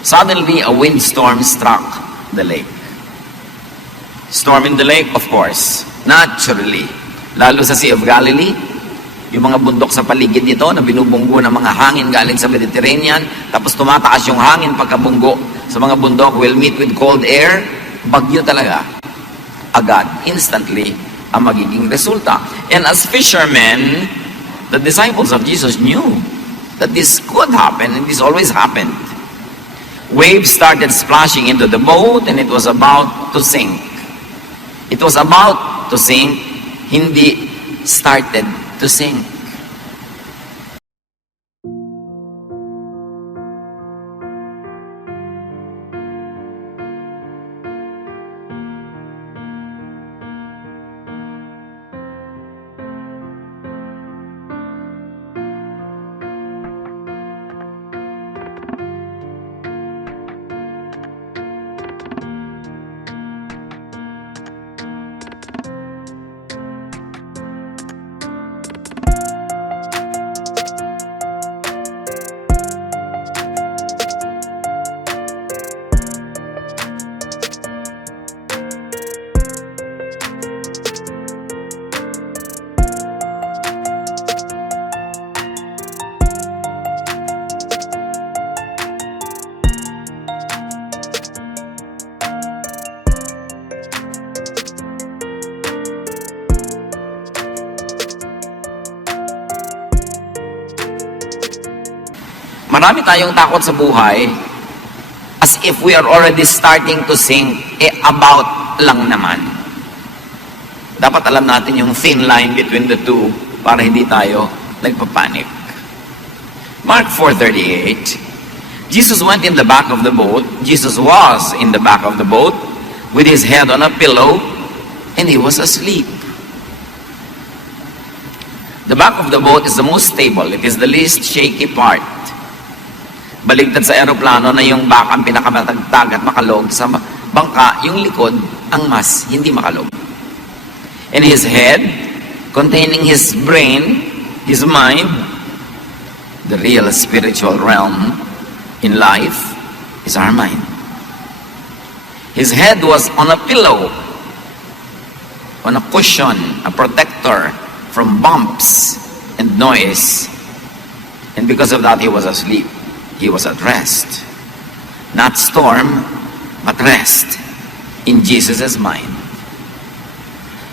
Suddenly, a windstorm struck the lake. Storm in the lake, of course, naturally. Lalo sa Sea of Galilee, yung mga bundok sa paligid nito na binubunggo ng mga hangin galing sa Mediterranean, tapos tumataas yung hangin pagkabunggo sa mga bundok, will meet with cold air, bagyo talaga. Agad, instantly, ang magiging resulta. And as fishermen, the disciples of Jesus knew that this could happen, and this always happened. Waves started splashing into the boat, and it was about to sink. It was about to sink, hindi started to sink. Marami tayong takot sa buhay as if we are already starting to sink, about lang naman. Dapat alam natin yung thin line between the two para hindi tayo nagpapanik. Mark 4:38, Jesus went in the back of the boat. Jesus was in the back of the boat with his head on a pillow and he was asleep. The back of the boat is the most stable. It is the least shaky part. Baligtad sa aeroplano na yung baka ang pinakamatagtag at makalog, sa bangka, yung likod ang mas hindi makalog. And his head, containing his brain, his mind, the real spiritual realm in life is our mind. His head was on a pillow, on a cushion, a protector from bumps and noise. And because of that, he was asleep. He was at rest. Not storm, but rest in Jesus' mind.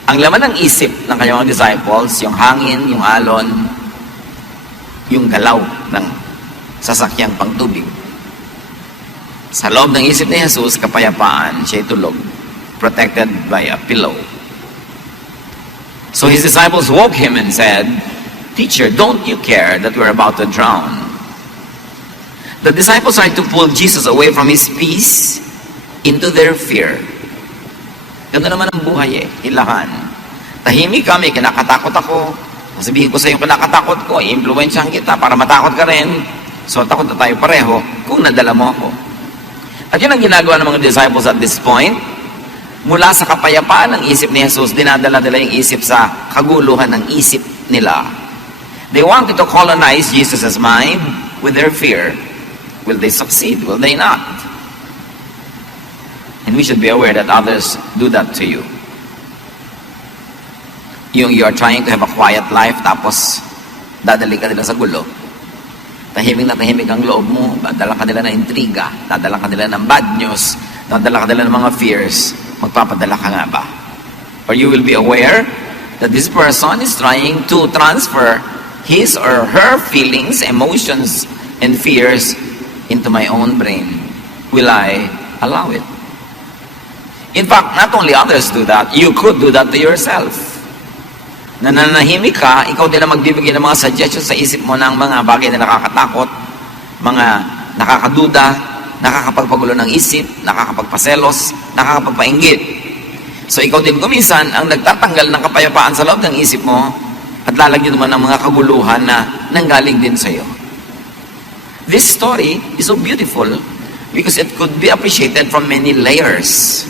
Ang laman ng isip ng kanyang disciples, yung hangin, yung alon, yung galaw ng sasakyang pangtubig. Sa loob ng isip ni Jesus, kapayapaan, siya'y tulog, protected by a pillow. So his disciples woke him and said, "Teacher, don't you care that we're about to drown?" The disciples tried to pull Jesus away from his peace into their fear. Ganda naman ang buhay hilahan. Tahimik kami, kinakatakot ako. Sabihin ko sa iyo, kinakatakot ko, i-influensyahan kita para matakot ka rin. So takot na tayo pareho kung nadala mo ako. At yun ang ginagawa ng mga disciples at this point. Mula sa kapayapaan ng isip ni Jesus, dinadala nila yung isip sa kaguluhan ng isip nila. They wanted to colonize Jesus' mind with their fear. Will they succeed? Will they not? And we should be aware that others do that to you. Yung you are trying to have a quiet life, tapos dadali ka nila sa gulo. Tahimik na tahimik ang loob mo, dadala ka nila ng intriga, dadala ka nila ng bad news, dadala ka nila ng mga fears, magpapadala ka nga ba? Or you will be aware that this person is trying to transfer his or her feelings, emotions, and fears into my own brain. Will I allow it? In fact, not only others do that, you could do that to yourself. Nananahimik ka, ikaw din ang magbibigay ng mga suggestions sa isip mo ng mga bagay na nakakatakot, mga nakakaduda, nakakapagpagulo ng isip, nakakapagpaselos, nakakapagpainggit. So ikaw din kuminsan ang nagtatanggal ng kapayapaan sa loob ng isip mo at lalagyan naman ng mga kaguluhan na nanggaling din sa iyo. This story is so beautiful because it could be appreciated from many layers.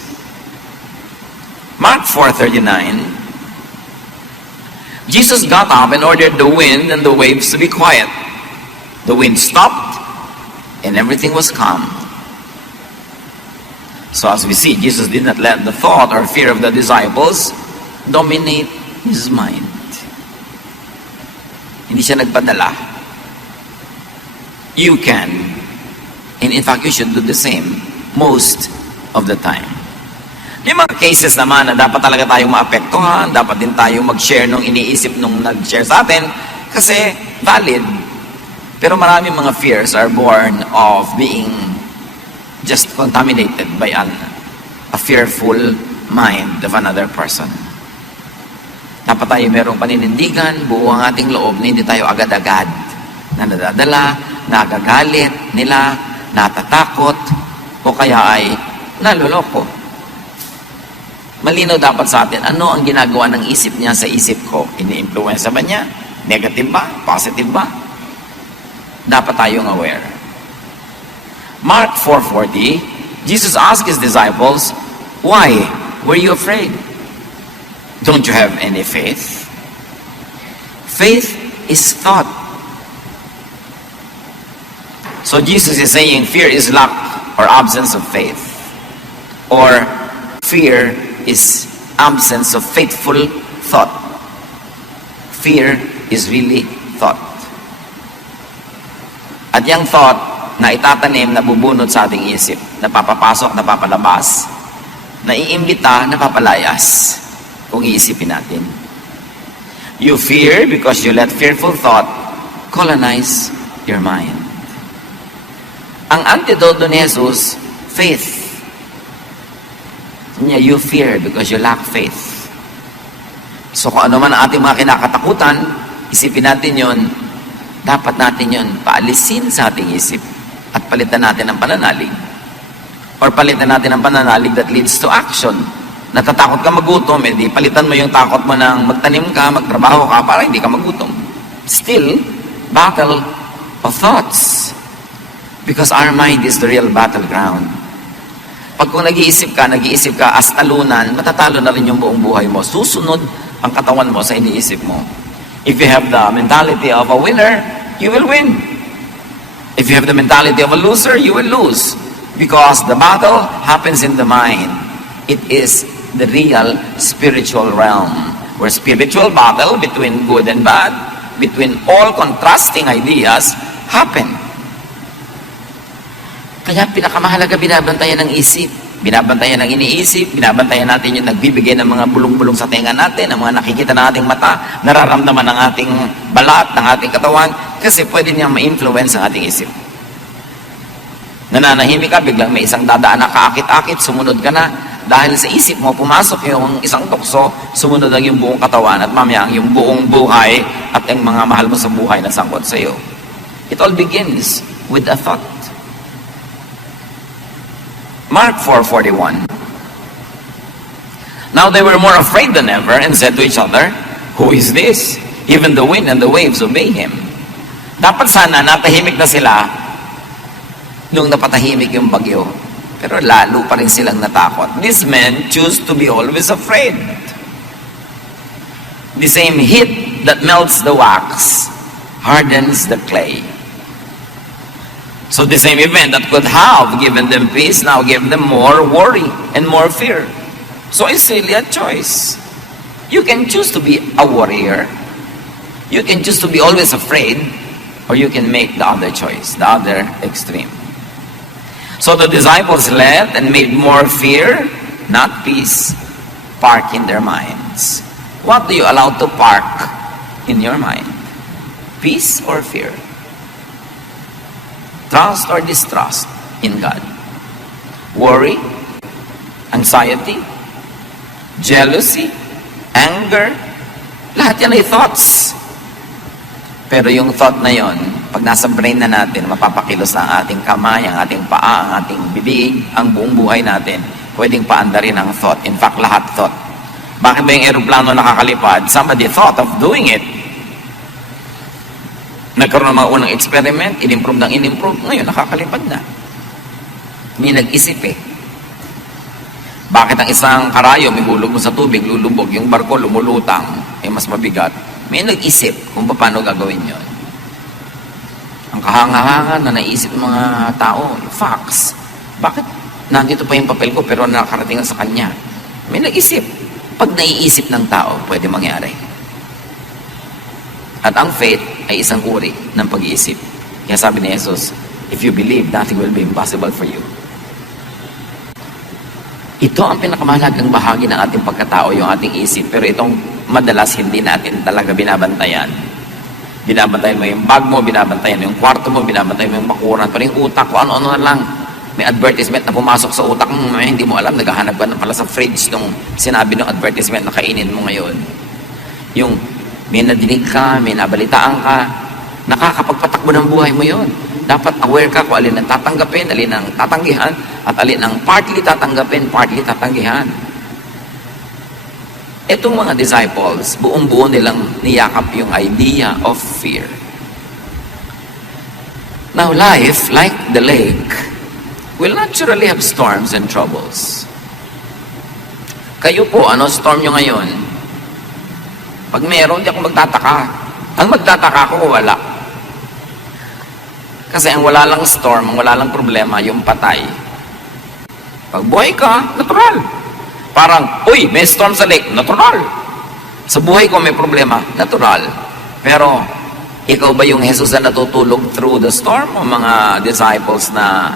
Mark 4:39, Jesus got up and ordered the wind and the waves to be quiet. The wind stopped and everything was calm. So as we see, Jesus did not let the thought or fear of the disciples dominate his mind. Hindi siya nagpadala. You can, and in fact, you should do the same most of the time. Yung mga cases naman na dapat talaga tayong maapektuhan, dapat din tayong mag-share nung iniisip nung nag-share sa atin, kasi valid. Pero maraming mga fears are born of being just contaminated by a fearful mind of another person. Dapat tayo merong paninindigan, buo ang ating loob na hindi tayo agad-agad na nadadala, nagagalit nila, natatakot, o kaya ay naloloko. Malinaw dapat sa atin, ano ang ginagawa ng isip niya sa isip ko? Ini-influence ba niya? Negative ba? Positive ba? Dapat tayong aware. Mark 4:40, Jesus asked his disciples, "Why were you afraid? Don't you have any faith?" Faith is thought. So Jesus is saying fear is lack or absence of faith. Or fear is absence of faithful thought. Fear is really thought. At yung thought na itatanim, nabubunot sa ating isip, napapapasok, napapalabas, naiimbita, napapalayas, kung iisipin natin. You fear because you let fearful thought colonize your mind. Ang antidote ni Jesus, faith. You fear because you lack faith. So kung ano man ang ating mga kinakatakutan, isipin natin yon, dapat natin yon paalisin sa ating isip at palitan natin ang pananalig. Or palitan natin ang pananalig that leads to action. Natatakot ka magutom, edi palitan mo yung takot mo ng magtanim ka, magtrabaho ka para hindi ka magutom. Still, battle of thoughts. Because our mind is the real battleground. Pag kung nag-iisip ka as talunan, matatalo na rin yung buong buhay mo. Susunod ang katawan mo sa iniisip mo. If you have the mentality of a winner, you will win. If you have the mentality of a loser, you will lose. Because the battle happens in the mind. It is the real spiritual realm, where spiritual battle between good and bad, between all contrasting ideas, happen. Kaya pinakamahalaga binabantayan ng isip, binabantayan ng iniisip, binabantayan natin yung nagbibigay ng mga bulong-bulong sa tenga natin, ang mga nakikita ng ating mata, nararamdaman ng ating balat, ng ating katawan, kasi pwede niyang ma-influence ang ating isip. Nananahimik ka, biglang may isang dadaan na kaakit-akit, sumunod ka na, dahil sa isip mo, pumasok yung isang tukso, sumunod ang yung buong katawan, at mamaya yung buong buhay, at ang mga mahal mo sa buhay na sangkot sa iyo. It all begins with a thought. Mark 4:41. Now they were more afraid than ever and said to each other, "Who is this? Even the wind and the waves obey him." Dapat sana natahimik na sila nung napatahimik yung bagyo. Pero lalo pa rin silang natakot. These men choose to be always afraid. The same heat that melts the wax hardens the clay. So the same event that could have given them peace now gave them more worry and more fear. So it's really a choice. You can choose to be a warrior. You can choose to be always afraid, or you can make the other choice, the other extreme. So the disciples let and made more fear, not peace, park in their minds. What do you allow to park in your mind? Peace or fear? Trust or distrust in God? Worry, anxiety, jealousy, anger, lahat yan ay thoughts. Pero yung thought na yon, pag nasa brain na natin, mapapakilos na ang ating kamay, ang ating paa, ang ating bibig, ang buong buhay natin, pwedeng paandarin ang thought. In fact, lahat thought. Bakit ba yung aeroplano nakakalipad? Somebody thought of doing it. Nagkaroon ng mga unang experiment, in-improve, ngayon nakakalipad na. May nag-isip eh. Bakit ang isang karayo, may hulog mo sa tubig, lulubog, yung barko lumulutang, mas mabigat. May nag-isip kung paano gagawin yon. Ang kahanga-hanga na naisip ng mga tao, facts. Bakit Nandito pa yung papel ko pero nakarating na sa kanya. May nag-isip. Pag naiisip ng tao, pwede mangyari. At ang faith ay isang uri ng pag-iisip. Kaya sabi ni Jesus, if you believe, nothing will be impossible for you. Ito ang pinakamahalagang bahagi ng ating pagkatao, yung ating isip. Pero itong madalas hindi natin talaga binabantayan. Binabantayan mo yung bag mo, binabantayan mo yung kwarto mo, binabantayan mo yung bakuran, pero yung utak ko, ano-ano na lang. May advertisement na pumasok sa utak mo, hindi mo alam, naghahanap ka na pala sa fridge nung sinabi ng advertisement na kainin mo ngayon. Yung may nadinig ka, may nabalitaan ka, nakakapagpatakbo ng buhay mo yon. Dapat aware ka kung alin ang tatanggapin, alin ang tatanggihan, at alin ang partly tatanggapin, partly tatanggihan. Etong mga disciples, buong-buo nilang niyakap yung idea of fear. Now, life, like the lake, will naturally have storms and troubles. Kayo po, ano storm nyo ngayon? Pag meron, di ako magtataka. Ang magtataka ko, wala. Kasi ang wala lang storm, ang wala lang problema, yung patay. Pag buhay ka, natural. Parang, uy, may storm sa lake, natural. Sa buhay ko may problema, natural. Pero, ikaw ba yung Jesus na natutulog through the storm o mga disciples na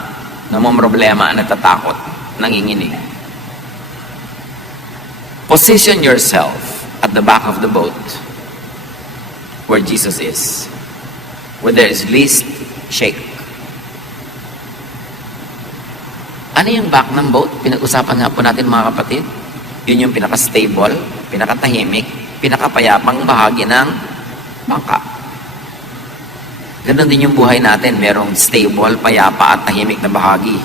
problema, natatakot, nanginginig? Position yourself at the back of the boat where Jesus is, where there is least shake. Ano yung back ng boat? Pinag-usapan nga po natin mga kapatid. Yun yung pinaka-stable, pinaka-tahimik, pinaka-payapang bahagi ng bangka. Ganon din yung buhay natin. Merong stable, payapa at tahimik na bahagi.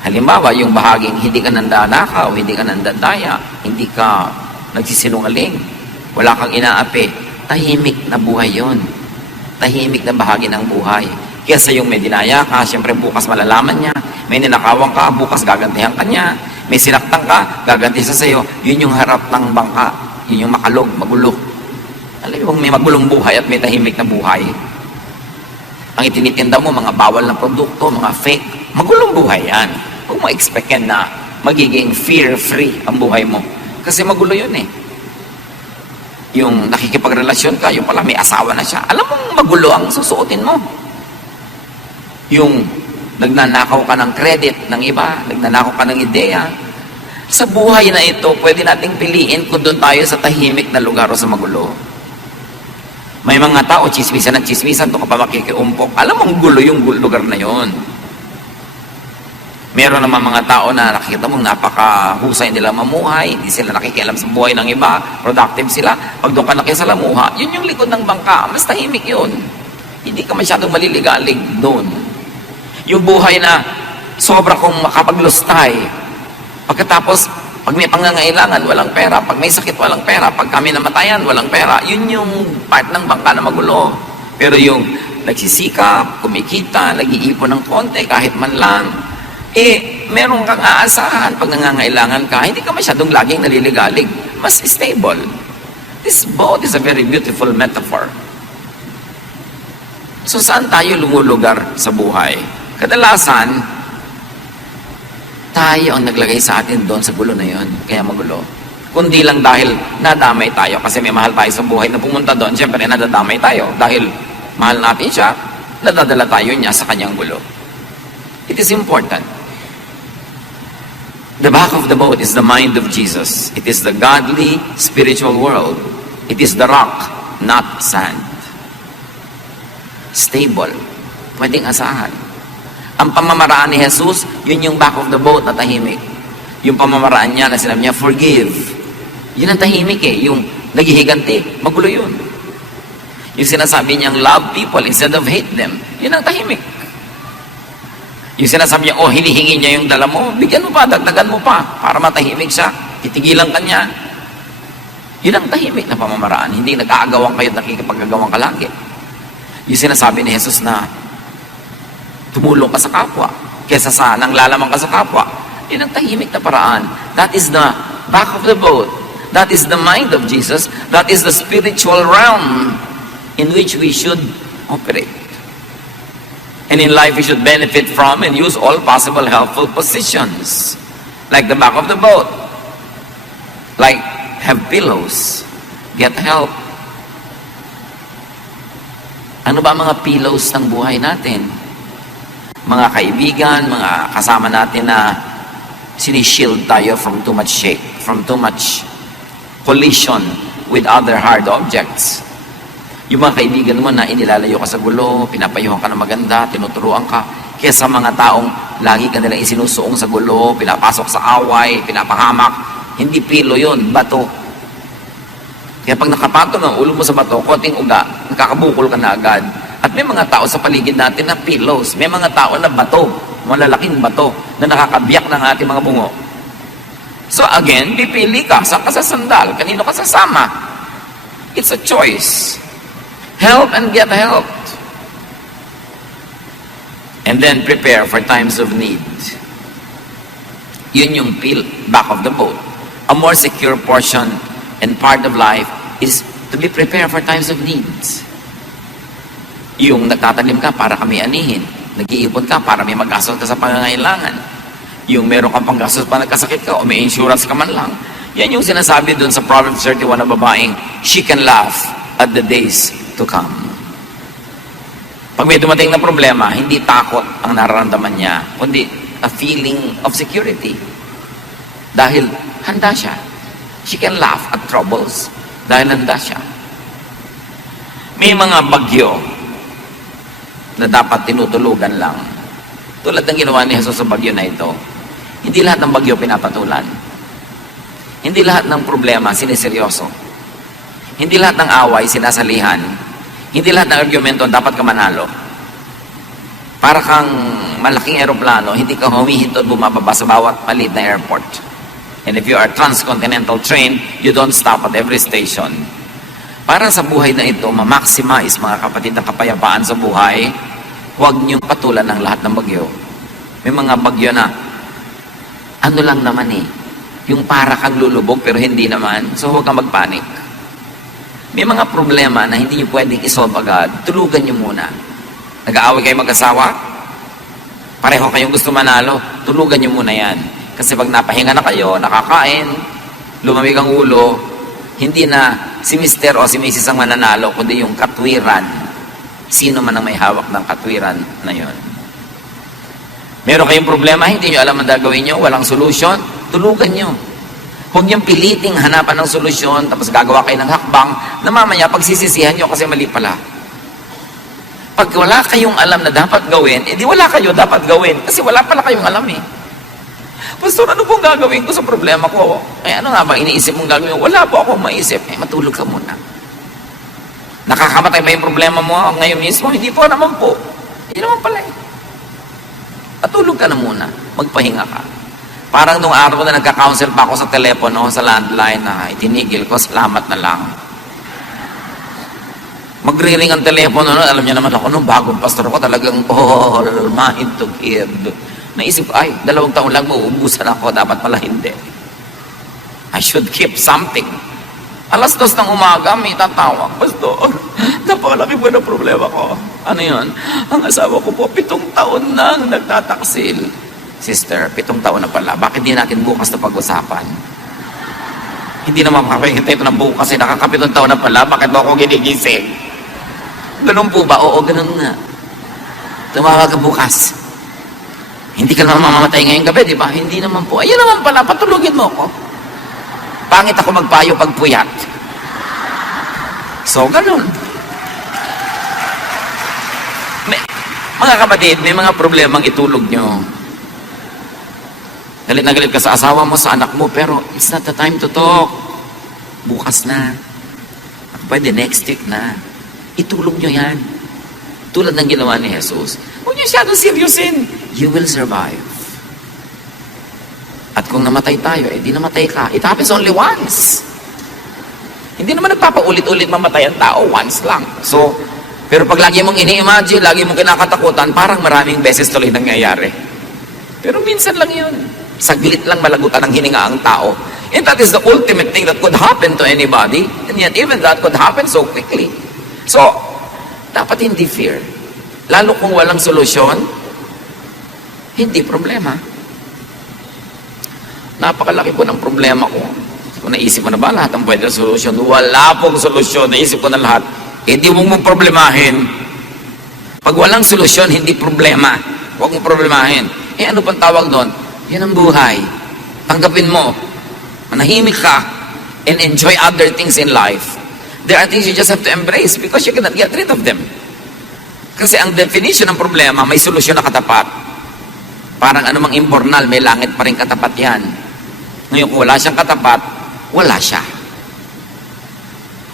Halimbawa, yung bahaging hindi ka nandanakaw, hindi ka nandadaya, hindi ka nagsisinungaling, wala kang inaapi, tahimik na buhay yon. Tahimik na bahagi ng buhay. Kesa yung may dinaya ka, siyempre bukas malalaman niya. May ninakawang ka, bukas gagantihan ka niya. May sinaktan ka, gaganti sa sayo. Yun yung harap ng bangka. Yun yung makalog, magulo. Alam mo, may magulong buhay at may tahimik na buhay. Ang itinitinda mo, mga bawal na produkto, mga fake, magulong buhay yan. Huwag mo expect yan na magiging fear-free ang buhay mo. Kasi magulo yun eh. Yung nakikipagrelasyon ka, yung pala may asawa na siya. Alam mong magulo ang susuotin mo. Yung nagnanakaw ka ng credit ng iba, nagnanakaw ka ng ideya. Sa buhay na ito, pwede nating piliin kung doon tayo sa tahimik na lugar o sa magulo. May mga tao, chismisan at chismisan, doon ka pa makikiumpok. Alam mong gulo yung lugar na yon. Meron naman mga tao na nakikita mong napakahusay nila mamuhay, hindi sila nakikialam sa buhay ng iba, productive sila. Pag doon ka nakisalamuha, yun yung likod ng bangka, mas tahimik yun. Hindi ka masyadong maliligalig doon. Yung buhay na sobra kong makapaglustay. Pagkatapos, pag may pangangailangan, walang pera. Pag may sakit, walang pera. Pag kami namatayan, walang pera. Yun yung part ng bangka na magulo. Pero yung nagsisikap, kumikita, nag-iipon ng konti, kahit man lang, meron kang aasahan pag nangangailangan ka, hindi ka masyadong laging naliligalig. Mas stable. This boat is a very beautiful metaphor. So, saan tayo lumulugar sa buhay? Kadalasan, tayo ang naglagay sa atin doon sa gulo na yon, kaya magulo. Kundi lang dahil nadamay tayo, kasi may mahal tayo sa buhay na pumunta doon, siyempre nadadamay tayo. Dahil mahal natin siya, nadadala tayo niya sa kanyang gulo. It is important. The back of the boat is the mind of Jesus. It is the godly, spiritual world. It is the rock, not sand. Stable. Pwedeng asahan. Ang pamamaraan ni Jesus, yun yung back of the boat na tahimik. Yung pamamaraan niya na sinabi niya, forgive. Yun ang tahimik eh. Yung naghihiganti, magulo yun. Yung sinasabi niyang love people instead of hate them, yun ang tahimik. Yung sinasabi niya, hinihingi niya yung dala mo, bigyan mo pa, dagdagan mo pa, para matahimik siya, titigilan ka niya. Yun ang tahimik na pamamaraan. Hindi nag-aagawang kayo at nakikipag-agawang ka lagi. Yung sinasabi ni Jesus na, tumulong ka sa kapwa, kesa sa nanglalaman ka sa kapwa. Yun ang tahimik na paraan. That is the back of the boat. That is the mind of Jesus. That is the spiritual realm in which we should operate. And in life, we should benefit from and use all possible helpful positions. Like the back of the boat. Like, have pillows. Get help. Ano ba mga pillows ng buhay natin? Mga kaibigan, mga kasama natin na sinishield tayo from too much shake, from too much collision with other hard objects. Yung mga kaibigan mo na inilalayo ka sa gulo, pinapayuhan ka na maganda, tinuturuan ka, kaysa mga taong lagi ka nilang isinusuong sa gulo, pinapasok sa away, pinapahamak, hindi pilo yun, bato. Kaya pag nakapatong ang ulo mo sa bato, konting uga, nakakabukol ka na agad. At may mga tao sa paligid natin na pillows, may mga tao na bato, malalaking bato, na nakakabiyak ng ating mga bungo. So again, pipili ka, saan ka sa sandal, kanino ka sasama. It's a choice. Help and get helped. And then prepare for times of need. Yun yung back of the boat. A more secure portion and part of life is to be prepared for times of needs. Yung nagtatanim ka para kami anihin. Nag-iipon ka para may mag-gastos ka sa pangangailangan. Yung meron kang panggastos pa nagkasakit ka o may insurance ka man lang. Yan yung sinasabi dun sa Proverbs 31 na babaeng, she can laugh at the days to come. Pag may dumating na problema, hindi takot ang nararamdaman niya, kundi a feeling of security. Dahil handa siya. She can laugh at troubles dahil handa siya. May mga bagyo na dapat tinutulugan lang. Tulad ng ginawa ni Jesus sa bagyo na ito. Hindi lahat ng bagyo pinapatulan. Hindi lahat ng problema siniseryoso. Hindi lahat ng away sinasalihan. Hindi lahat ng argumento dapat ka manalo. Para kang malaking eroplano, hindi ka humihintod bumababa sa bawat maliit na airport. And if you are transcontinental train, you don't stop at every station. Para sa buhay na ito, ma-maximize mga kapatid ang kapayapaan sa buhay, huwag niyong patulan ng lahat ng bagyo. May mga bagyo na, ano lang naman eh, yung para kang lulubog pero hindi naman, so huwag kang magpanik. May mga problema na hindi niyo pwedeng isolve agad, tulugan niyo muna. Nag-aaway kayo mag-asawa? Pareho kayong gusto manalo, tulugan niyo muna yan. Kasi pag napahinga na kayo, nakakain, lumamig ang ulo, hindi na si Mr. o si Mrs. ang mananalo, kundi yung katwiran. Sino man ang may hawak ng katwiran na yon. Meron kayong problema, hindi nyo alam ang gagawin nyo, walang solusyon, tulugan nyo. Huwag niyong piliting hanapan ng solusyon, tapos gagawa kayo ng hakbang, na mamaya pagsisisihan nyo kasi mali pala. Pag wala kayong alam na dapat gawin, edi wala kayo dapat gawin, kasi wala pala kayong alam eh. Pastor, ano pong gagawin ko sa problema ko? Eh, ano nga ba iniisip mong gagawin? Wala po akong maisip. Eh, matulog ka muna. Nakakamatay ba yung problema mo ngayon mismo? Hindi po naman po. Hindi naman pala eh. Matulog ka na muna. Magpahinga ka. Parang nung araw na nagka-counsel pa ako sa telepono, sa landline, na itinigil ko, salamat na lang. Magre-ring ang telepono, no? Alam niyo naman ako, nung bagong pastor ko, talagang all mind to give. Naisip ko, ay, 2 taon lang mauubusan ako, dapat pala hindi. I should keep something. 2:00 ng umaga, may tatawag, Pastor, napakalaki po na problema ko. Ano yun? Ang asawa ko po, 7 taon nang nagtataksil. Sister, 7 taon na pala, bakit di natin bukas na pag-usapan? Hindi naman makakahintay ito na bukas, eh, nakaka-7 taon na pala, bakit mo ako ginigising? Ganun po ba? Oo, ganun nga. Tumawag ka bukas. Hindi ka naman mamamatay ngayong gabi, di ba? Hindi naman po. Ayun naman pala, patulugin mo ako. Pangit ako magpayo pag puyat. So, ganun. Mga kapatid, may mga problemang itulog nyo. Galit na galit ka sa asawa mo, sa anak mo, pero it's not the time to talk. Bukas na. Pwede next week na. Itulog nyo yan. Tulad ng ginawa ni Jesus. Huwag nyo siyadong seryosin. You will survive. At kung namatay tayo, di namatay ka. It happens only once. Hindi naman nagpapaulit-ulit mamatay ang tao, once lang. So, pero pag lagi mong ini-imagine, lagi mong kinakatakutan, parang maraming beses tuloy nangyayari. Pero minsan lang yun. Saglit lang malagutan ng hininga ang tao. And that is the ultimate thing that could happen to anybody. And yet even that could happen so quickly. So, dapat hindi fear. Lalo kung walang solusyon, hindi problema. Napakalaki po ng problema ko. Kung naisip mo na ba lahat ang pwede na solusyon? Wala pong solusyon. Naisip ko na lahat. Hindi mong problemahin. Pag walang solusyon, hindi problema. Huwag mong problemahin. Ano pang tawag doon? Yan ang buhay. Tanggapin mo. Manahimik ka and enjoy other things in life. There are things you just have to embrace because you cannot get rid of them. Kasi ang definition ng problema, may solusyon na katapat. Parang anumang imbornal, may langit pa rin katapat yan. Ngayon, kung wala siyang katapat, wala siya.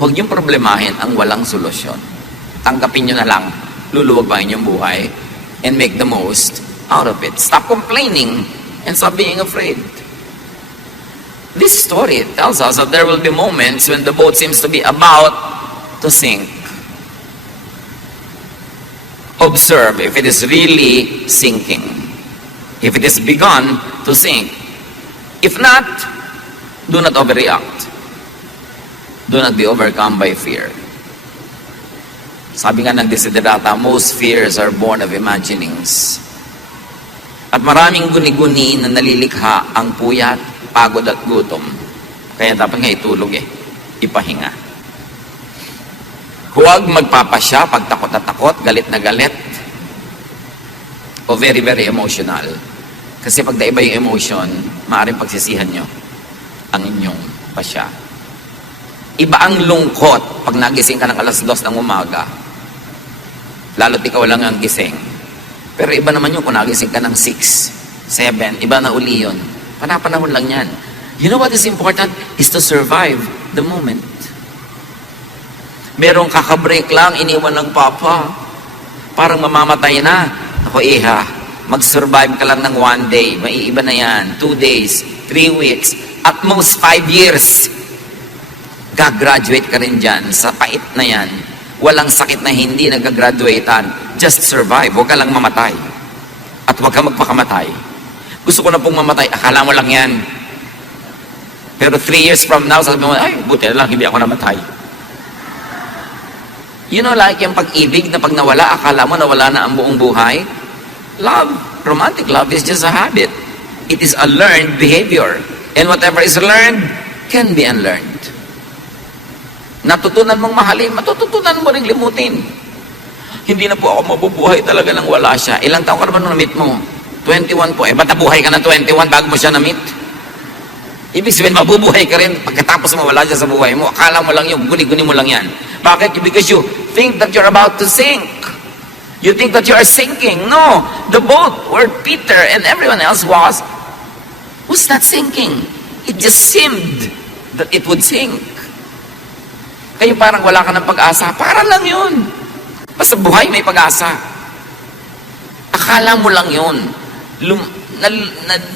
Huwag niyong problemahin ang walang solusyon. Tanggapin niyo na lang, luluwag pa inyong buhay, and make the most out of it. Stop complaining and stop being afraid. This story tells us that there will be moments when the boat seems to be about to sink. Observe if it is really sinking. If it has begun to sink. If not, do not overreact. Do not be overcome by fear. Sabi nga ng Desiderata, most fears are born of imaginings. At maraming guni-guni na nalilikha ang puyat, pagod at gutom. Kaya dapat nga itulog ipahinga. Huwag magpapasya pag takot na takot, galit na galit, o very, very emotional. Kasi pag naiba yung emotion, maaaring pagsisihan nyo ang inyong pasya. Iba ang lungkot pag nagising ka ng alas 2 ng umaga. Lalo't ikaw lang ang gising. Pero iba naman yung kung nagising ka ng 6, 7, iba na uli yun. Panapanahon lang yan. You know what is important? Is to survive the moment. Merong kakabreak lang, iniwan ng papa. Parang mamamatay na. Ako, iha, mag-survive ka lang ng 1 day. Maiiba na yan. 2 days, 3 weeks, at most 5 years. Gagraduate ka rin dyan. Sa pait na yan. Walang sakit na hindi nagagraduatean. Just survive. Huwag ka lang mamatay. At huwag ka magpakamatay. Gusto ko na pong mamatay. Akala mo lang yan. Pero 3 years from now, sabi mo, ay, buti na lang, hindi ako namatay. You know, like yung pag-ibig na pag nawala, akala mo nawala na ang buong buhay? Love, romantic love is just a habit. It is a learned behavior. And whatever is learned can be unlearned. Natutunan mong mahalin, matututunan mo rin limutin. Hindi na po ako mabubuhay talaga nang wala siya. Ilang taon ka naman nung na-meet mo? 21 po. Ba't nabuhay ka na 21 bago mo siya na-meet? Ibig sabihin, mabubuhay ka rin pagkatapos mawala siya sa buhay mo. Akala mo lang yun, guni-guni mo lang yan. Bakit? Because you think that you're about to sink. You think that you are sinking. No, the boat where Peter and everyone else was not sinking. It just seemed that it would sink. Kayo parang wala ka ng pag-asa. Para lang yun. Basta buhay may pag-asa. Akala mo lang yun.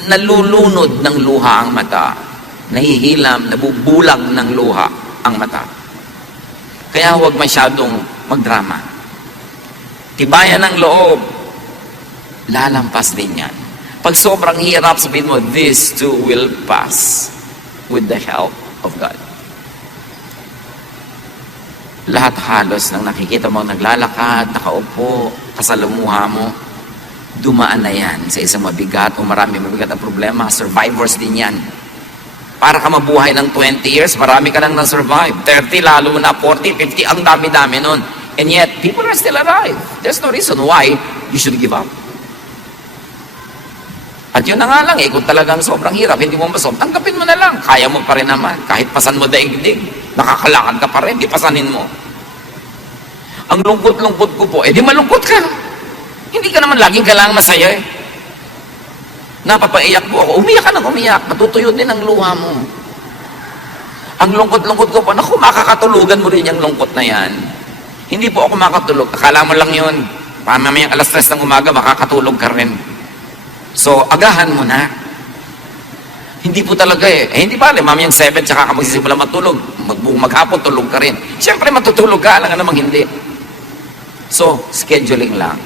Nalulunod ng luha ang mata. Nahihilam, nabubulag ng luha ang mata. Kaya huwag masyadong magdrama. Tibayan ng loob. Lalampas din yan. Pag sobrang hirap, sabihin mo, this too will pass with the help of God. Lahat halos ng nakikita mo naglalakad, nakaupo, kasalumuha mo, dumaan na yan sa isang mabigat o marami mabigat ang problema. Survivors din yan. Para ka mabuhay ng 20 years, marami ka nang na-survive. 30, lalo na 40, 50, ang dami-dami nun. And yet, people are still alive. There's no reason why you should give up. At yun na nga lang kung talagang sobrang hirap, hindi mo masolve, tanggapin mo na lang. Kaya mo pa rin naman. Kahit pasan mo daigdig, nakakalakad ka pa rin, di pasanin mo. Ang lungkot-lungkot ko po, di malungkot ka. Hindi ka naman laging kailangan masaya Napapaiyak po ako. Umiyak ka ng umiyak. Matutuyo din ang luha mo. Ang lungkot-lungkot ko po, naku, makakatulugan mo rin yung lungkot na yan. Hindi po ako makatulog. Akala mo lang yun. Mamayang alas 3 ng umaga, makakatulog ka rin. So, agahan mo na. Hindi po talaga hindi bale, mamayang 7, tsaka ka magsisimula matulog. Maghapon, tulog ka rin. Siyempre, matutulog ka, alam nga namang hindi. So, scheduling lang.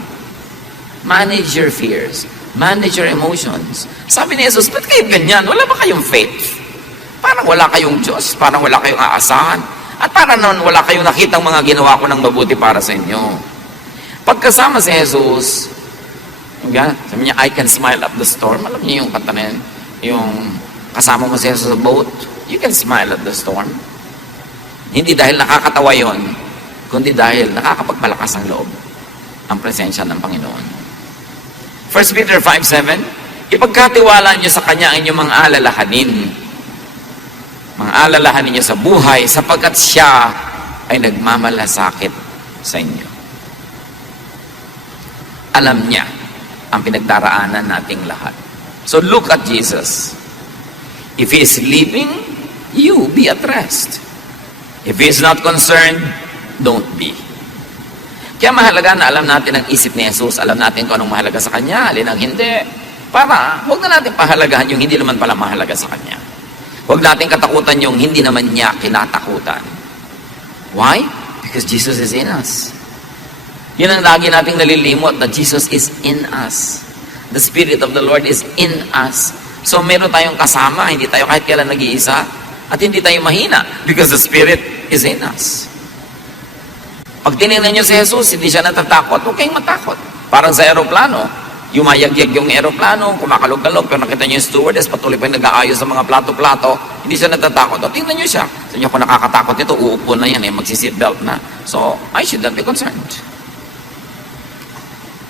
Manage your fears. Manage your emotions. Sabi ni Jesus, ba't kayo ganyan? Wala ba kayong faith? Parang wala kayong Diyos. Parang wala kayong aasahan. At parang naman wala kayong nakitang mga ginawa ko ng mabuti para sa inyo. Pagka magkasama si Jesus, sabi niya, I can smile up the storm. Alam niyo yung kanta na yun? Yung kasama mo si Jesus sa boat, you can smile at the storm. Hindi dahil nakakatawa yon, kundi dahil nakakapagpalakas ang loob ang presensya ng Panginoon. 1 Peter 5:7, ipagkatiwala niyo sa Kanya ang inyong mga alalahanin. Mga alalahanin niyo sa buhay, sapagkat Siya ay nagmamalasakit sa inyo. Alam niya ang pinagdaraanan nating lahat. So look at Jesus. If He is sleeping, you be at rest. If He is not concerned, don't be. Kaya mahalaga na alam natin ang isip ni Jesus. Alam natin kung anong mahalaga sa Kanya, alin ang hindi. Para huwag na natin pahalagahan yung hindi naman pala mahalaga sa Kanya. Huwag natin katakutan yung hindi naman niya kinatakutan. Why? Because Jesus is in us. Yun ang lagi nating nalilimot, that Jesus is in us. The Spirit of the Lord is in us. So meron tayong kasama, hindi tayo kahit kailan nag-iisa, at hindi tayo mahina because the Spirit is in us. Pag tinignan niyo si Jesus, hindi siya natatakot, huwag kayong matakot. Parang sa aeroplano, yumayagyag yung aeroplano, kumakalog-kalog, pero nakita niyo yung stewardess, patuloy pa yung nag-aayos sa mga plato-plato, hindi siya natatakot. O, tingnan niyo siya. Sa inyo, kung nakakatakot ito, uupo na yan, magsi-seatbelt na. So, I should not be concerned.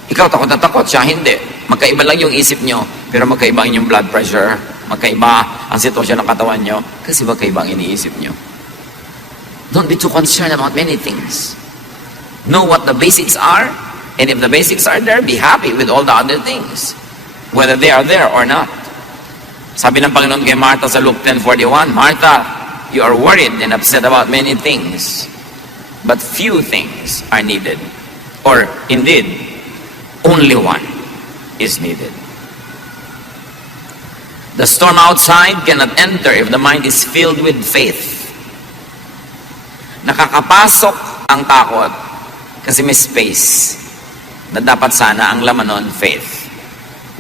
Ikaw takot na takot, siya hindi. Magkaiba lang yung isip nyo, pero magkaiba ang inyong blood pressure, magkaiba ang sitwasyon ng katawan nyo, kasi magkaiba ang iniisip nyo. Don't be too concerned about many things. Know what the basics are, and if the basics are there, be happy with all the other things, whether they are there or not. Sabi ng Panginoon kay Martha sa Luke 10:41, Martha, you are worried and upset about many things, but few things are needed. Or, indeed, only one is needed. The storm outside cannot enter if the mind is filled with faith. Nakakapasok ang takot kasi may space na dapat sana ang laman nun, faith.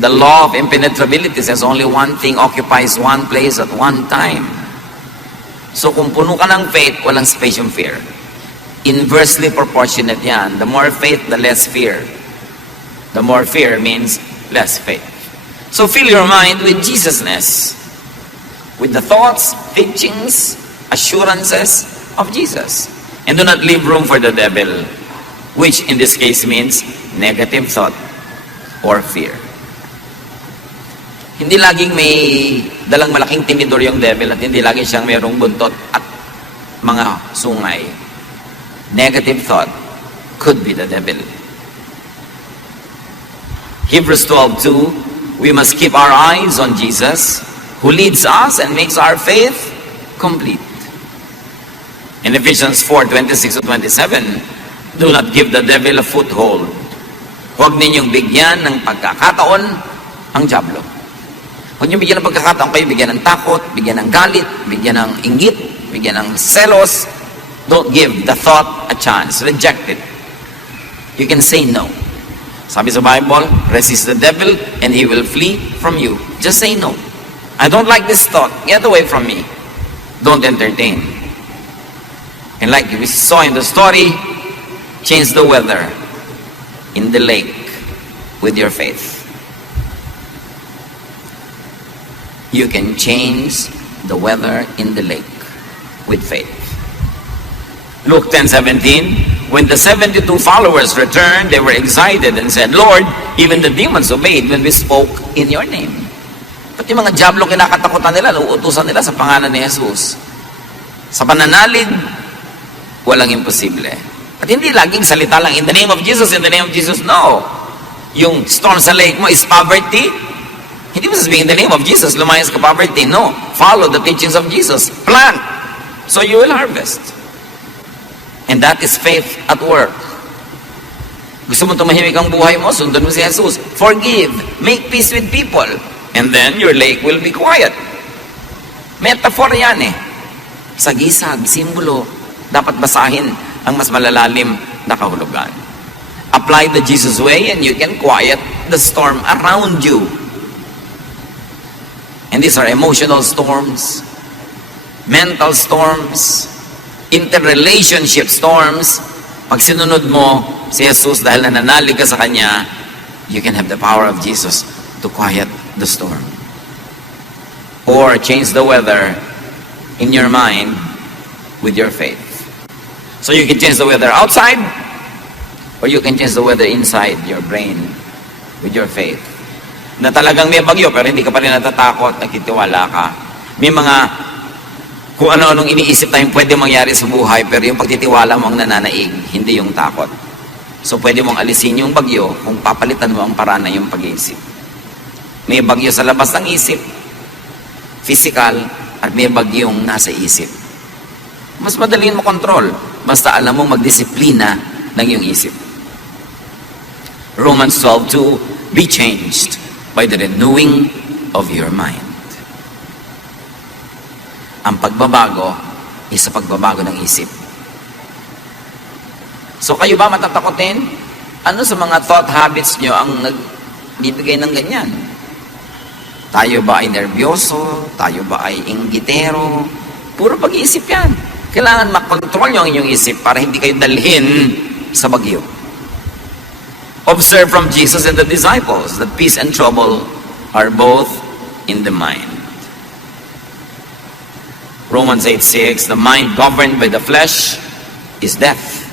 The law of impenetrability says only one thing occupies one place at one time. So kung puno ka ng faith, walang space yung fear. Inversely proportionate yan. The more faith, the less fear. The more fear means less faith. So fill your mind with Jesusness, with the thoughts, teachings, assurances of Jesus. And do not leave room for the devil, which in this case means negative thought or fear. Hindi laging may dalang malaking tinidor yung devil at hindi laging siyang mayroong buntot at mga sungay. Negative thought could be the devil. Hebrews 12:2, we must keep our eyes on Jesus, who leads us and makes our faith complete. In Ephesians 4:26-27, do not give the devil a foothold. Huwag ninyong bigyan ng pagkakataon ang dyablo. Huwag ninyong bigyan ng pagkakataon kayo, bigyan ng takot, bigyan ng galit, bigyan ng inggit, bigyan ng selos. Don't give the thought a chance. Reject it. You can say no. Sabi sa Bible, resist the devil and he will flee from you. Just say no. I don't like this thought. Get away from me. Don't entertain. And like we saw in the story, change the weather in the lake with your faith. You can change the weather in the lake with faith. Luke 10:17, when the 72 followers returned, they were excited and said, Lord, even the demons obeyed when we spoke in your name. Pati mga dyablo kinakatakutan nila, uutusan nila sa pangalan ni Jesus. Sa pananalig, walang imposible. At hindi laging salita lang, in the name of Jesus, in the name of Jesus. No. Yung storm sa lake mo is poverty. Hindi mo sasabihin, in the name of Jesus, lumayas ka poverty. No. Follow the teachings of Jesus. Plant. So you will harvest. And that is faith at work. Gusto mo tumahimik ang buhay mo, sundan mo si Jesus. Forgive. Make peace with people. And then your lake will be quiet. Metaphor yan eh. Sagisag, simbolo. Dapat basahin ang mas malalalim na kahulugan. Apply the Jesus way and you can quiet the storm around you. And these are emotional storms, mental storms, interrelationship storms, Pag sinunod mo si Jesus dahil nananalig ka sa Kanya, you can have the power of Jesus to quiet the storm. Or change the weather in your mind with your faith. So you can change the weather outside, or you can change the weather inside your brain with your faith. Na talagang may bagyo, pero hindi ka pa rin natatakot, nagtitiwala ka. May mga kung ano-anong iniisip tayong pwede mangyari sa buhay, pero yung pagtitiwala mo ang nananaig, hindi yung takot. So pwede mong alisin yung bagyo kung papalitan mo ang paraan na yung pag-iisip. May bagyo sa labas ng isip, physical, at may bagyong nasa isip. Mas madaliin mo kontrol, basta alam mo magdisiplina ng iyong isip. Romans 12:2, be changed by the renewing of your mind. Ang pagbabago is sa pagbabago ng isip. So kayo ba matatakotin? Ano sa mga thought habits nyo ang nagbibigay ng ganyan? Tayo ba ay nervyoso? Tayo ba ay inggitero? Puro pag-iisip yan. Kailangan makontrol nyo ang inyong isip para hindi kayo dalhin sa bagyo. Observe from Jesus and the disciples that peace and trouble are both in the mind. Romans 8:6, the mind governed by the flesh is death,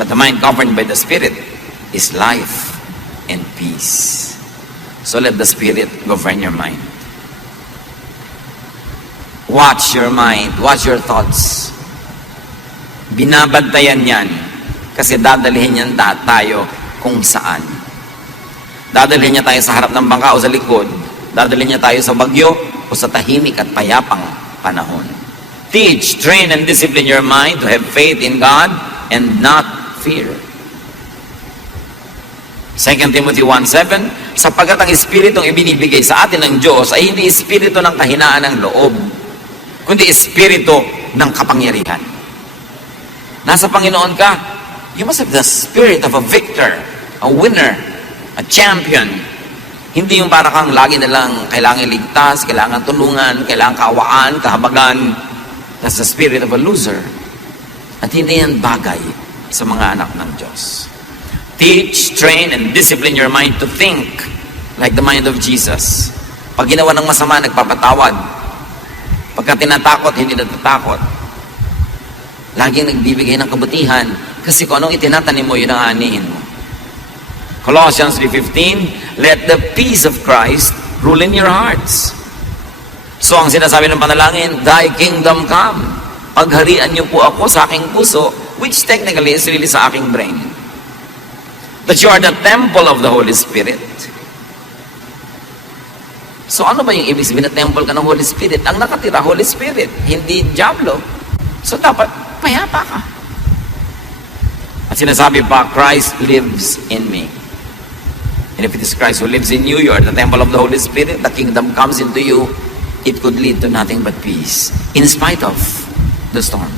but the mind governed by the Spirit is life and peace. So let the Spirit govern your mind. Watch your mind, watch your thoughts. Binabantayan yan kasi dadalhin yan tayo kung saan. Dadalhin niya tayo sa harap ng bangka o sa likod. Dadalhin niya tayo sa bagyo o sa tahimik at payapang panahon. Teach, train, and discipline your mind to have faith in God and not fear. 2 Timothy 1:7, sapagkat ang Espiritong ibinibigay sa atin ng Diyos ay hindi Espiritu ng kahinaan ng loob, kundi Espiritu ng kapangyarihan. Nasa Panginoon ka, you must have the spirit of a victor, a winner, a champion. Hindi yung para kang lagi na lang kailangan ligtas, kailangan tulungan, kailangan kaawaan, kahabagan. That's the spirit of a loser. At hindi yan bagay sa mga anak ng Diyos. Teach, train, and discipline your mind to think like the mind of Jesus. Pag ginawa ng masama, nagpapatawad. Pagka tinatakot, hindi natatakot. Laging nagbibigay ng kabutihan. Kasi kung anong itinatanim mo, yun ang anihin mo. Colossians 3:15, let the peace of Christ rule in your hearts. So ang sinasabi ng panalangin, thy kingdom come. Pagharian niyo po ako sa aking puso, which technically is really sa aking brain. That you are the temple of the Holy Spirit. So ano ba yung ibig sabihin na temple ka ng Holy Spirit? Ang nakatira, Holy Spirit, hindi Diablo. So dapat payapa ka. At sinasabi pa, Christ lives in me. And if it is Christ who lives in you, you are the temple of the Holy Spirit, the kingdom comes into you, it could lead to nothing but peace. In spite of the storm.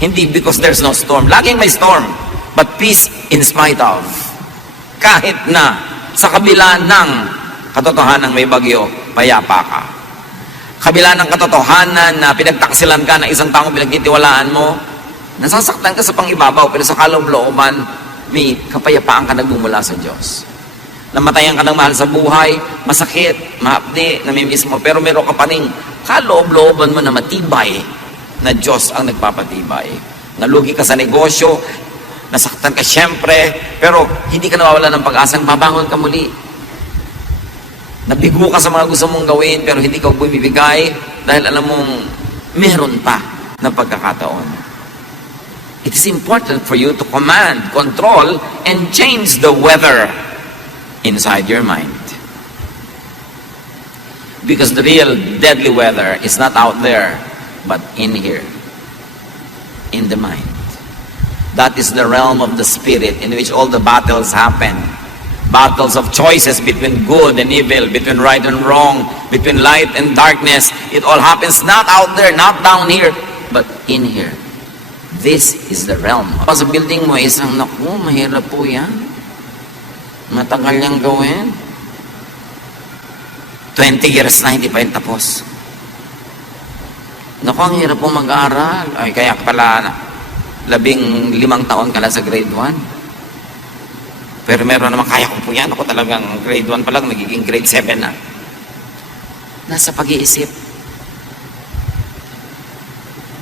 Hindi because there's no storm. Laging may storm. But peace in spite of. Kahit na sa kabila ng katotohanan may bagyo, payapa ka. Kabila ng katotohanan na pinagtaksilan ka ng isang taong pinagtitiwalaan mo, nasasaktan ka sa pangibabaw, pero sa kaloob-looban, may kapayapaan ka nagmumula sa Diyos. Namatayan ka ng mahal sa buhay, masakit, mahapdi, namimiss mo, pero meron ka pa rin kaloob-looban mo na matibay na Diyos ang nagpapatibay. Nalugi ka sa negosyo, nasaktan ka siyempre, pero hindi ka nawawala ng pag-asang babangon ka muli. Nabigo ka sa mga gusto mong gawin, pero hindi ka bumibigay dahil alam mong meron pa na pagkakataon. It is important for you to command, control, and change the weather inside your mind. Because the real deadly weather is not out there, but in here, in the mind. That is the realm of the spirit in which all the battles happen. Battles of choices between good and evil, between right and wrong, between light and darkness. It all happens not out there, not down here, but in here. This is the realm. Sa building mo, isang, naku, mahirap po yan. Matagal niyang gawin. 20 years na, hindi pa yung tapos. Naku, ang hirap po mag-aaral. Ay, kaya pala, 15 taon ka na sa grade 1. Pero meron naman, kaya ko po yan. Ako talagang grade 1 pa lang, nagiging grade 7 na. Nasa pag-iisip.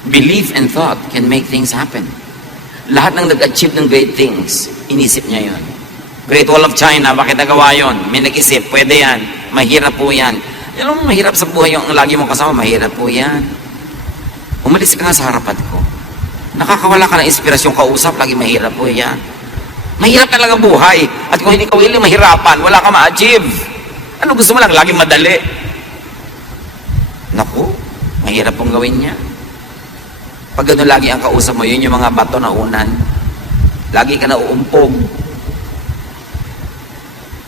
Belief and thought can make things happen. Lahat ng nag-achieve ng great things, inisip niya yon. Great Wall of China, bakit nagawa yon? May nag-isip, pwede yan. Mahirap po yan. Alam mo, mahirap sa buhay yung lagi mong kasama, mahirap po yan. Umalis ka nga sa harapan ko. Nakakawala ka ng inspirasyon kausap, lagi mahirap po yan. Mahirap talaga buhay. At kung hindi ka willing mahirapan, wala ka ma-achieve. Ano gusto mo lang? Lagi madali. Naku, mahirap pong gawin niya. Pag gano'n lagi ang kausap mo, yun yung mga bato na unan. Lagi ka na uumpog.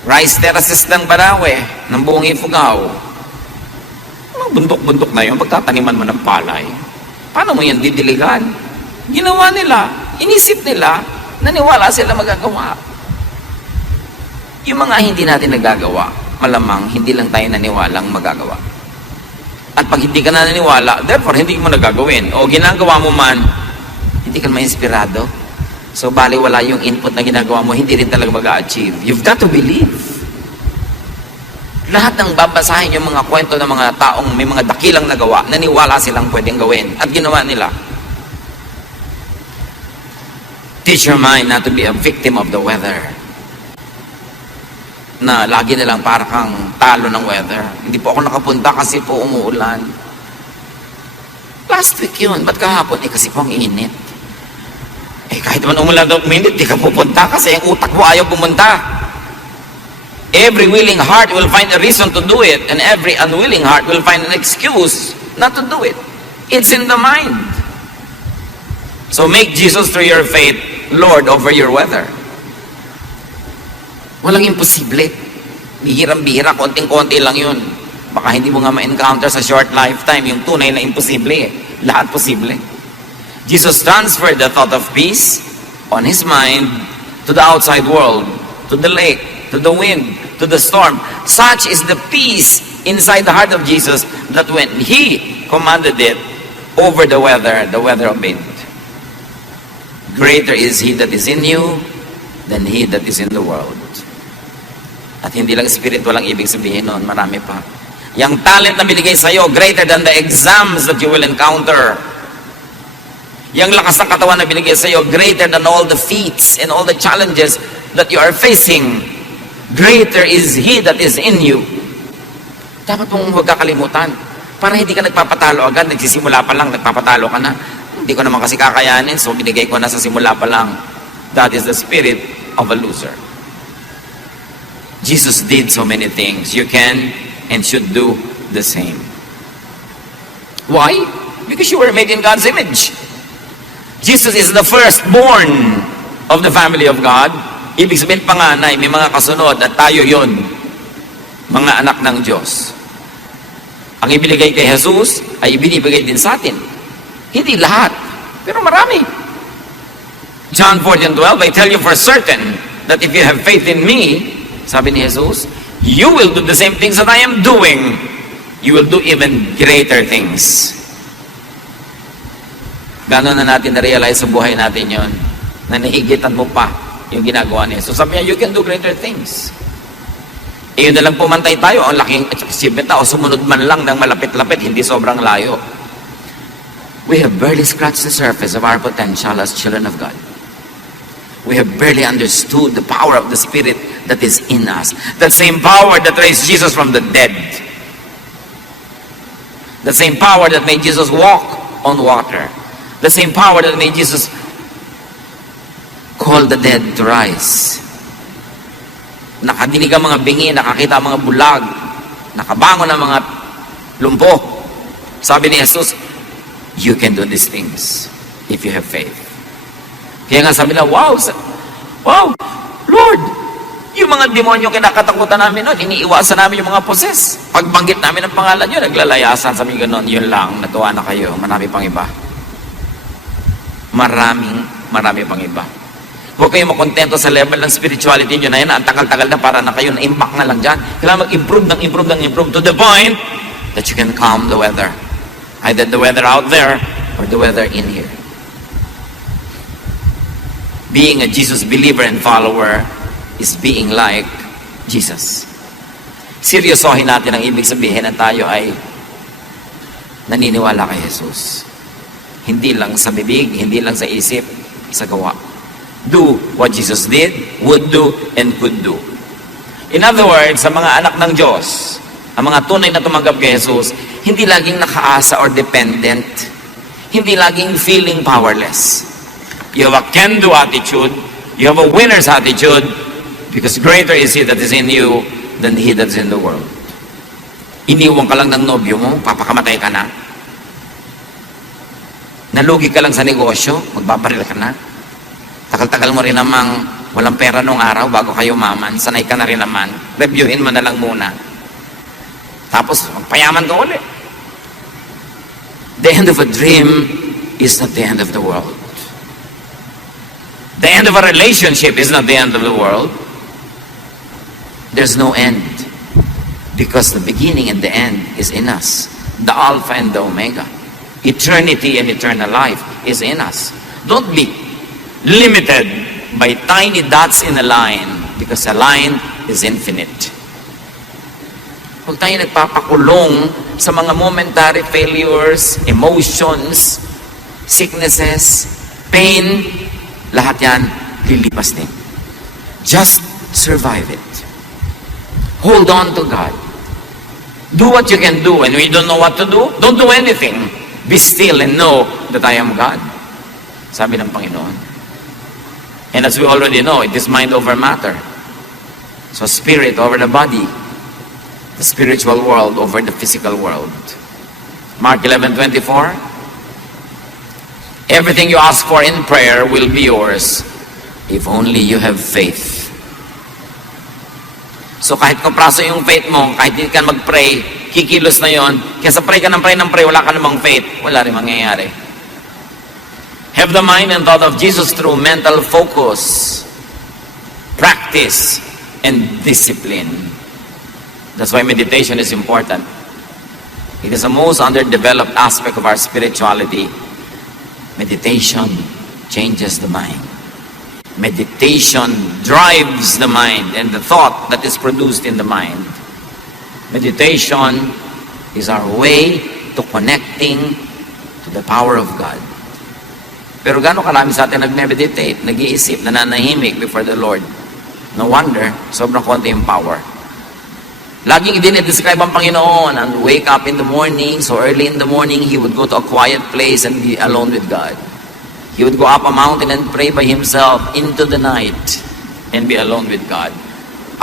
Rice terraces lang Barawe, ng buong Ifugao. Mga bundok-bundok na yun, pagtataniman mo ng palay. Paano mo yan didiligan? Ginawa nila, inisip nila, naniwala sila magagawa. Yung mga hindi natin nagagawa, malamang hindi lang tayo naniwalang magagawa. At pag hindi ka na naniwala, therefore hindi mo nagagawin. O ginagawa mo man, hindi ka ma-inspirado. So baliwala yung input na ginagawa mo, hindi rin talaga mag-a-achieve. You've got to believe. Lahat ng babasahin yung mga kwento ng mga taong may mga dakilang nagawa, naniwala silang pwedeng gawin. At ginawa nila. Teach your mind not to be a victim of the weather. Na lagi nilang para kang talo ng weather. Hindi po ako nakapunta kasi po umuulan. Last week yun. Ba't kahapon? Kasi po ang init. Kahit man umulan daw minute, di ka pupunta kasi ang utak mo ayaw pumunta. Every willing heart will find a reason to do it, and every unwilling heart will find an excuse not to do it. It's in the mind. So make Jesus through your faith Lord over your weather. Walang imposible. Bihirang-bihira, konting-konti lang yun. Baka hindi mo nga ma-encounter sa short lifetime yung tunay na imposible. Lahat posible. Jesus transferred the thought of peace on his mind to the outside world, to the lake, to the wind, to the storm. Such is the peace inside the heart of Jesus that when he commanded it over the weather obeyed. Greater is he that is in you than he that is in the world. At hindi lang spiritual ang ibig sabihin nun, marami pa. Yung talent na binigay sa'yo, greater than the exams that you will encounter. Yung lakas ng katawan na binigay sa'yo, greater than all the feats and all the challenges that you are facing. Greater is he that is in you. Dapat mong huwag kakalimutan. Para hindi ka nagpapatalo agad, nagsisimula pa lang, nagpapatalo ka na. Hindi ko naman kasi kakayanin, so binigay ko na sa simula pa lang. That is the spirit of a loser. Jesus did so many things. You can and should do the same. Why? Because you were made in God's image. Jesus is the firstborn of the family of God. Ibig sabihin panganay, may mga kasunod at tayo yon, mga anak ng Diyos. Ang ibinigay kay Jesus ay ibinibigay din sa atin. Hindi lahat, pero marami. John 14:12, I tell you for certain that if you have faith in me, sabi ni Jesus, you will do the same things that I am doing. You will do even greater things. Gano'n na natin na-realize sa buhay natin yon, na nahigitan mo pa yung ginagawa niya. So sabi niya, you can do greater things. Yun na lang pumantay tayo, ang laking achievement na, o sumunod man lang ng malapit-lapit, hindi sobrang layo. We have barely scratched the surface of our potential as children of God. We have barely understood the power of the Spirit that is in us. That same power that raised Jesus from the dead. The same power that made Jesus walk on water. The same power that made Jesus call the dead to rise. Nakadinig ang mga bingi, nakakita ang mga bulag, nakabangon ang mga lumpo. Sabi ni Jesus, you can do these things if you have faith. Kaya nga sabi na, wow, Lord, yung mga demonyo kinakatakutan namin noon, iniiwasan namin yung mga poses. Pagbanggit namin ang pangalan nyo, naglalayasan, sabi gano'n, yun lang, natuwa na kayo, marami pang iba. Marami pang iba. Huwag kayong makontento sa level ng spirituality nyo na yan, ang tagal-tagal na para na kayo, na-impact na lang dyan. Kailangan mag-improve to the point that you can calm the weather. Either the weather out there or the weather in here. Being a Jesus believer and follower is being like Jesus. Seryosohin natin ang ibig sabihin na tayo ay naniniwala kay Jesus. Hindi lang sa bibig, hindi lang sa isip, sa gawa. Do what Jesus did, would do, and could do. In other words, sa mga anak ng Diyos, ang mga tunay na tumanggap kay Jesus, hindi laging nakaasa or dependent. Hindi laging feeling powerless. You have a can-do attitude. You have a winner's attitude because greater is He that is in you than he that is in the world. Iniwan ka lang ng nobyo mo, papakamatay ka na. Nalugi ka lang sa negosyo, magbabaril ka na. Tagal-tagal mo rin namang walang pera nung araw bago kayo maman. Sanay ka na rin naman. Reviewin mo na lang muna. Tapos, magpayaman ka ulit. The end of a dream is not the end of the world. The end of a relationship is not the end of the world. There's no end. Because the beginning and the end is in us. The Alpha and the Omega. Eternity and eternal life is in us. Don't be limited by tiny dots in a line because a line is infinite. Huwag tayo nagpapakulong sa mga momentary failures, emotions, sicknesses, pain. Lahat yan, lilipas din. Just survive it. Hold on to God. Do what you can do, and when you don't know what to do, don't do anything. Be still and know that I am God. Sabi ng Panginoon. And as we already know, it is mind over matter. So spirit over the body. The spiritual world over the physical world. Mark 11:24. Everything you ask for in prayer will be yours if only you have faith. So kahit kupraso yung faith mo, kahit hindi ka mag-pray, kikilos na yon. Kaya pray ka ng pray, wala ka namang faith, wala rin mangyayari. Have the mind and thought of Jesus through mental focus, practice, and discipline. That's why meditation is important. It is the most underdeveloped aspect of our spirituality. Meditation changes the mind. Meditation drives the mind and the thought that is produced in the mind. Meditation is our way to connecting to the power of God. Pero gano'ng karami sa atin nag-meditate, nag-iisip, nananahimik before the Lord. No wonder, sobrang konti yung power. Laging i-describe ang Panginoon and wake up in the morning, so early in the morning, He would go to a quiet place and be alone with God. He would go up a mountain and pray by Himself into the night and be alone with God.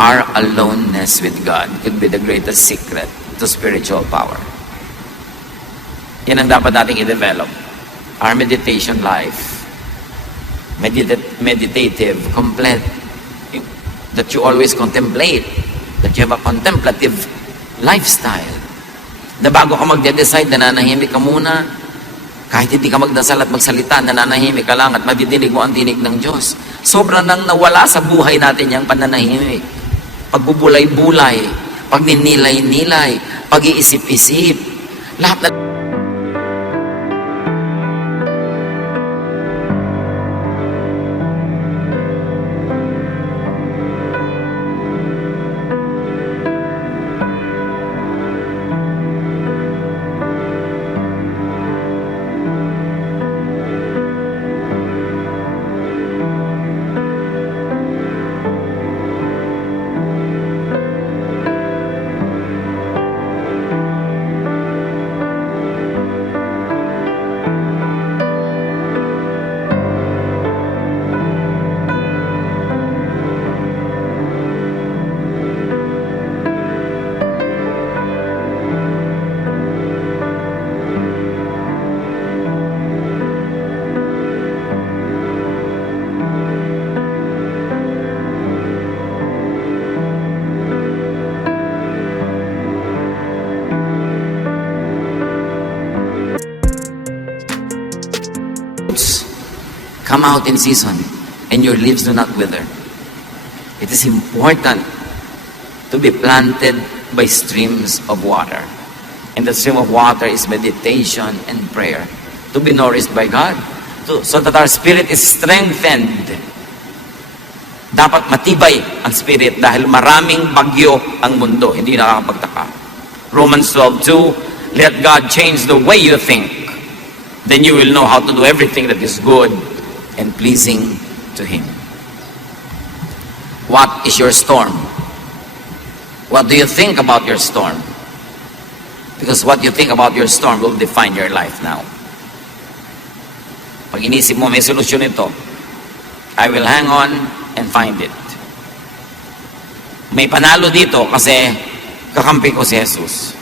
Our aloneness with God could be the greatest secret to spiritual power. Yan ang dapat nating i-develop. Our meditation life. Meditative, complete. That you always contemplate. That you have a contemplative lifestyle. Na bago ka magde-decide, nananahimik ka muna. Kahit hindi ka magdasal at magsalita, nananahimik ka lang at madidinig mo ang tinig ng Diyos. Sobrang nang nawala sa buhay natin yung pananahimik. Pagbubulay-bulay, pagninilay-nilay, pag-iisip-isip. Lahat na come out in season and your leaves do not wither. It is important to be planted by streams of water. And the stream of water is meditation and prayer. To be nourished by God. So that our spirit is strengthened Dapat matibay ang spirit dahil maraming bagyo ang mundo. Hindi nakakapagtaka. Romans 12:2, let God change the way you think. Then you will know how to do everything that is good and pleasing to Him. What is your storm? What do you think about your storm? Because what you think about your storm will define your life now. Pag inisip mo may solusyon ito, I will hang on and find it. May panalo dito kasi kakampi ko si Jesus.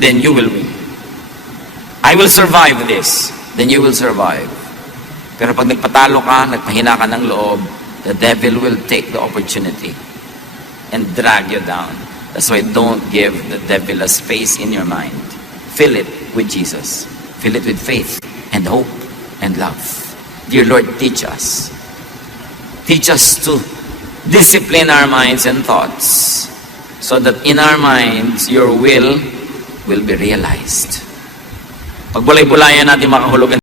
Then you will win. I will survive this. Then you will survive. Pero pag nagpatalo ka, nagpahina ka ng loob, the devil will take the opportunity and drag you down. That's why don't give the devil a space in your mind. Fill it with Jesus. Fill it with faith and hope and love. Dear Lord, teach us. Teach us to discipline our minds and thoughts so that in our minds, your will be realized. Pag bulay-bulayan natin makahulugan